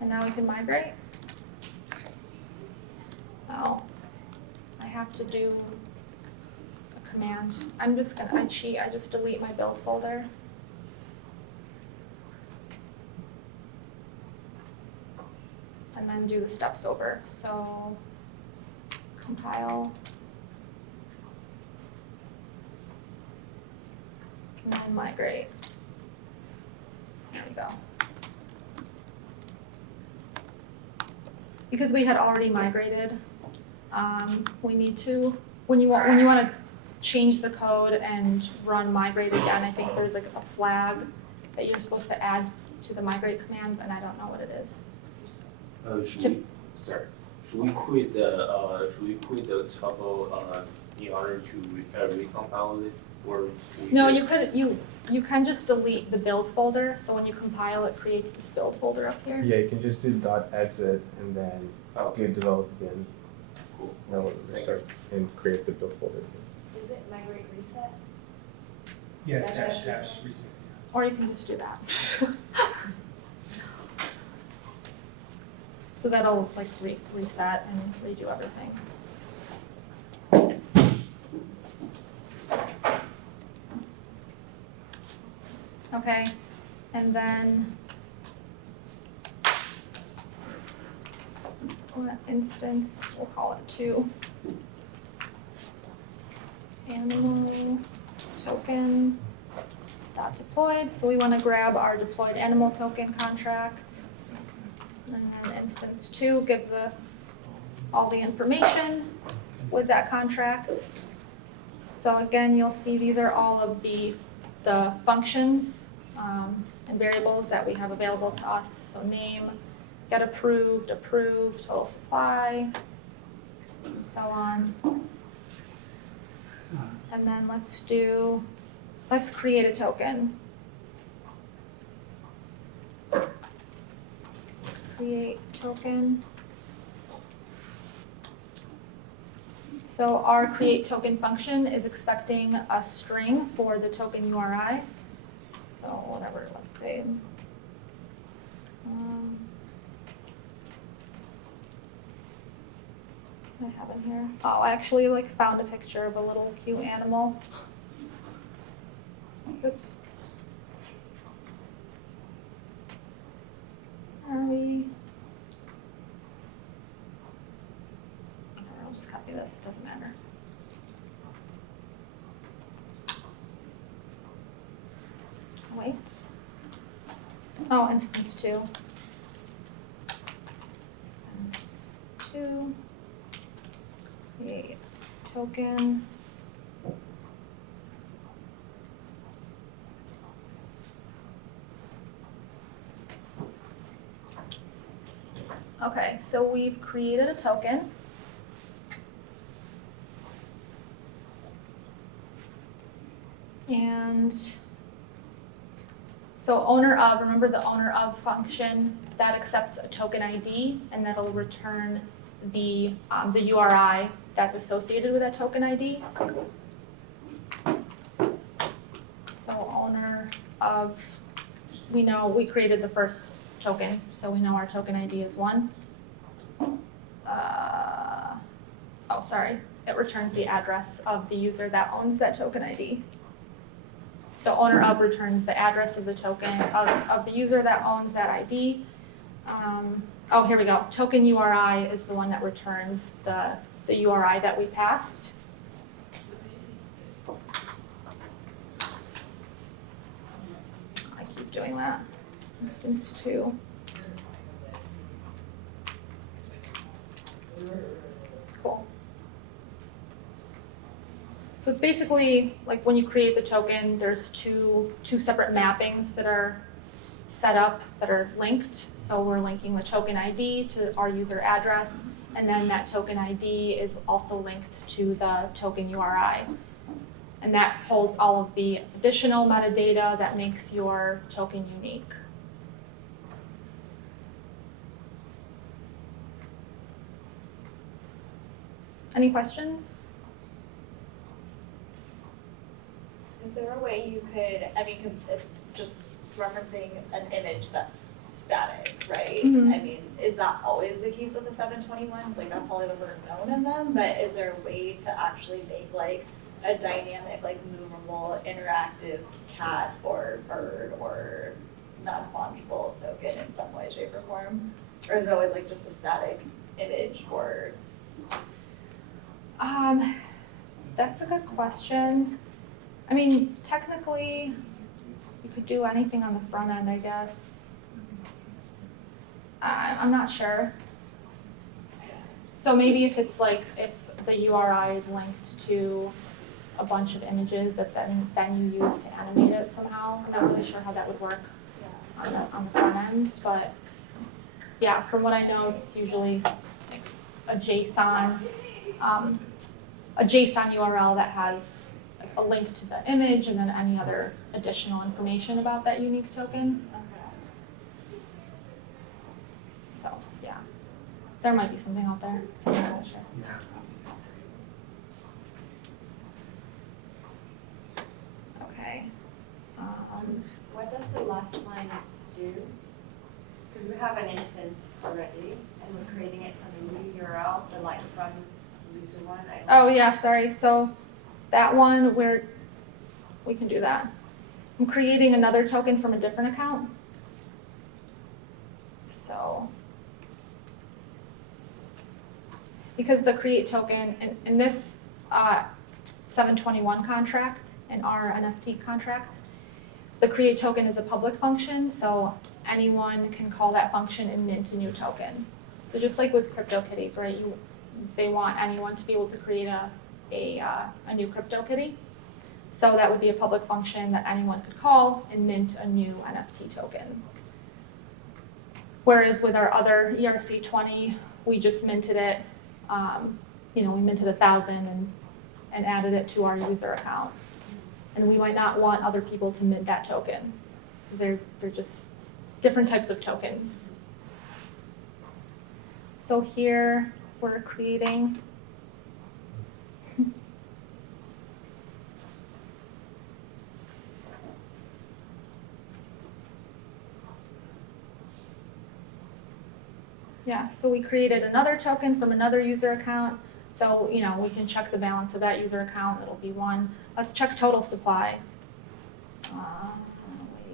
And now we can migrate. Oh, I have to do a command. I cheat, I just delete my build folder. And then do the steps over. So compile. And then migrate. There we go. Because we had already migrated, we need to, when you want to change the code and run migrate again, I think there's like a flag that you're supposed to add to the migrate command, and I don't know what it is. Should we quit the Truffle in order to recompile it, or? No, you can just delete the build folder, so when you compile, it creates this build folder up here. Yeah, you can just do .exit and then get develop again. Cool. That will restart and create the build folder again. Is it migrate reset? Yeah, Dash, dash, dash, dash, reset. reset. Or you can just do that. So that'll like reset and redo everything. Okay, and then what instance, we'll call it 2. Animal token dot deployed. So we want to grab our deployed animal token contract. And then instance 2 gives us all the information with that contract. So again, you'll see these are all of the functions and variables that we have available to us. So name, get approved, approved, total supply, and so on. And then let's create a token. Create token. So our create token function is expecting a string for the token URI. So whatever, let's say. What do I have in here? Oh, I actually found a picture of a little cute animal. Oops. Are we? I'll just copy this, doesn't matter. Wait. Oh, instance 2. Instance 2. Create token. Okay, so we've created a token. And so owner of, remember the owner of function, that accepts a token ID and that'll return the URI that's associated with that token ID. So owner of, we know we created the first token, so we know our token ID is 1. Oh, sorry, it returns the address of the user that owns that token ID. So owner of returns the address of the token of the user that owns that ID. Oh, here we go. Token URI is the one that returns the URI that we passed. I keep doing that. Instance 2. Cool. So it's basically like when you create the token, there's two separate mappings that are set up that are linked. So we're linking the token ID to our user address, and then that token ID is also linked to the token URI. And that holds all of the additional metadata that makes your token unique. Any questions? Is there a way you could, I mean, because it's just referencing an image that's static, right? Mhm. I mean, is that always the case with the 721s? Like, that's all I've ever known in them, but is there a way to actually make like a dynamic, like movable, interactive cat or bird or non-fungible token in some way, shape, or form? Or is it always like just a static image or? That's a good question. I mean, technically, you could do anything on the front end, I guess. I'm not sure. So maybe if it's like, if the URI is linked to a bunch of images that then you use to animate it somehow. I'm not really sure how that would work on the front end, but yeah, from what I know, it's usually like a JSON URL that has like a link to the image and then any other additional information about that unique token. So yeah, there might be something out there. I'm not sure. Okay. What does the last line do? Because we have an instance already, and we're creating it from a new URL, the like from user one. Oh yeah, sorry. So that one we can do that. I'm creating another token from a different account. So because the create token in this 721 contract, in our NFT contract, the create token is a public function, so anyone can call that function and mint a new token. So just like with CryptoKitties, right? They want anyone to be able to create a new CryptoKitty. So that would be a public function that anyone could call and mint a new NFT token. Whereas with our other ERC20, we just minted it, we minted 1,000 and added it to our user account. And we might not want other people to mint that token. They're just different types of tokens. So here we're creating so we created another token from another user account. So, we can check the balance of that user account. It'll be 1. Let's check total supply.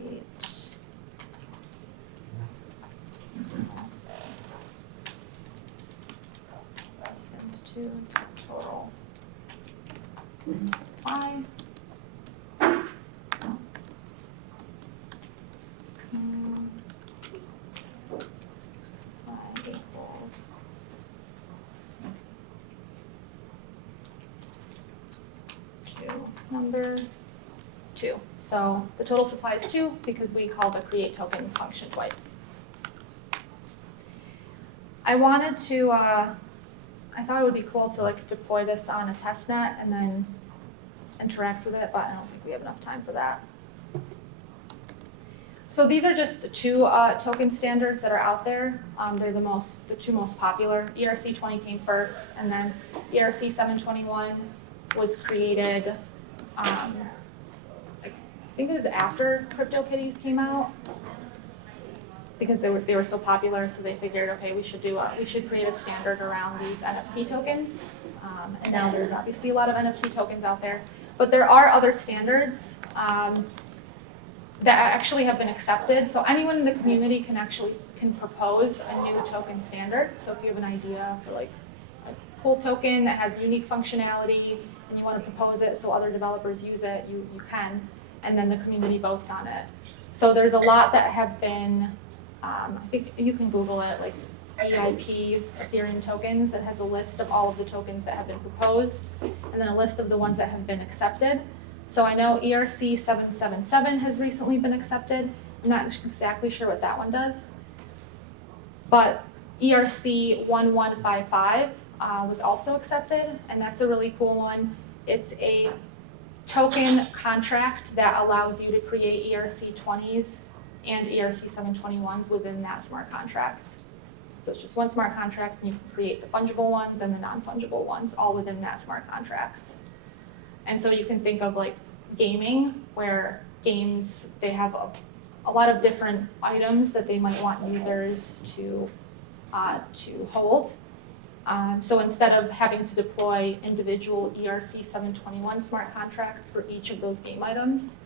Wait. Residence 2, total supply. Equals number 2. So the total supply is 2 because we call the create token function twice. I wanted to, I thought it would be cool to deploy this on a test net and then interact with it, but I don't think we have enough time for that. So these are just 2 token standards that are out there. They're the 2 most popular. ERC20 came first, and then ERC 721 was created, I think it was after CryptoKitties came out, because they were so popular. So they figured, okay, we should create a standard around these NFT tokens. And now there's obviously a lot of NFT tokens out there, but there are other standards that actually have been accepted. So anyone in the community can propose a new token standard. So if you have an idea for a cool token that has unique functionality and you want to propose it so other developers use it, you can, and then the community votes on it. So there's a lot that have been, I think you can Google it, like EIP Ethereum tokens. It has a list of all of the tokens that have been proposed, and then a list of the ones that have been accepted. So I know ERC 777 has recently been accepted. I'm not exactly sure what that one does. But ERC 1155 was also accepted, and that's a really cool one. It's a token contract that allows you to create ERC20s and ERC 721s within that smart contract. So it's just one smart contract, and you can create the fungible ones and the non-fungible ones all within that smart contract. And so you can think of gaming, where games, they have a lot of different items that they might want users to hold. So instead of having to deploy individual ERC 721 smart contracts for each of those game items,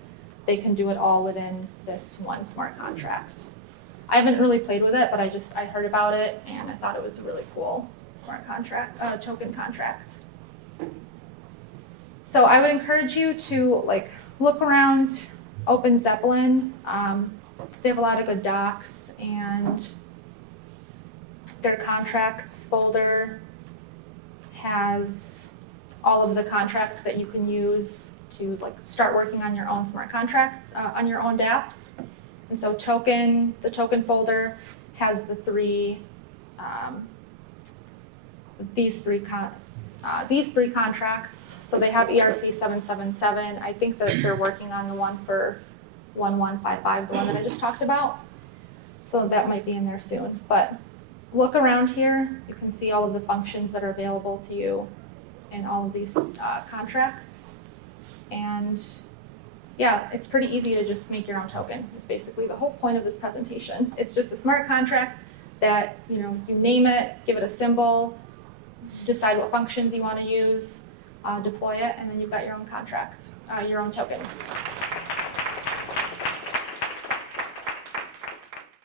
they can do it all within this one smart contract. I haven't really played with it, but I heard about it and I thought it was a really cool smart contract, token contract. So I would encourage you to like look around Open Zeppelin. They have a lot of good docs, and their contracts folder has all of the contracts that you can use to like start working on your own smart contract, on your own dApps. And so the token folder has the these three contracts. So they have ERC 777. I think that they're working on the one for 1155, the one that I just talked about. So that might be in there soon. But look around here. You can see all of the functions that are available to you in all of these contracts. And yeah, it's pretty easy to just make your own token. It's basically the whole point of this presentation. It's just a smart contract that, you name it, give it a symbol, decide what functions you want to use, deploy it, and then you've got your own contract, your own token.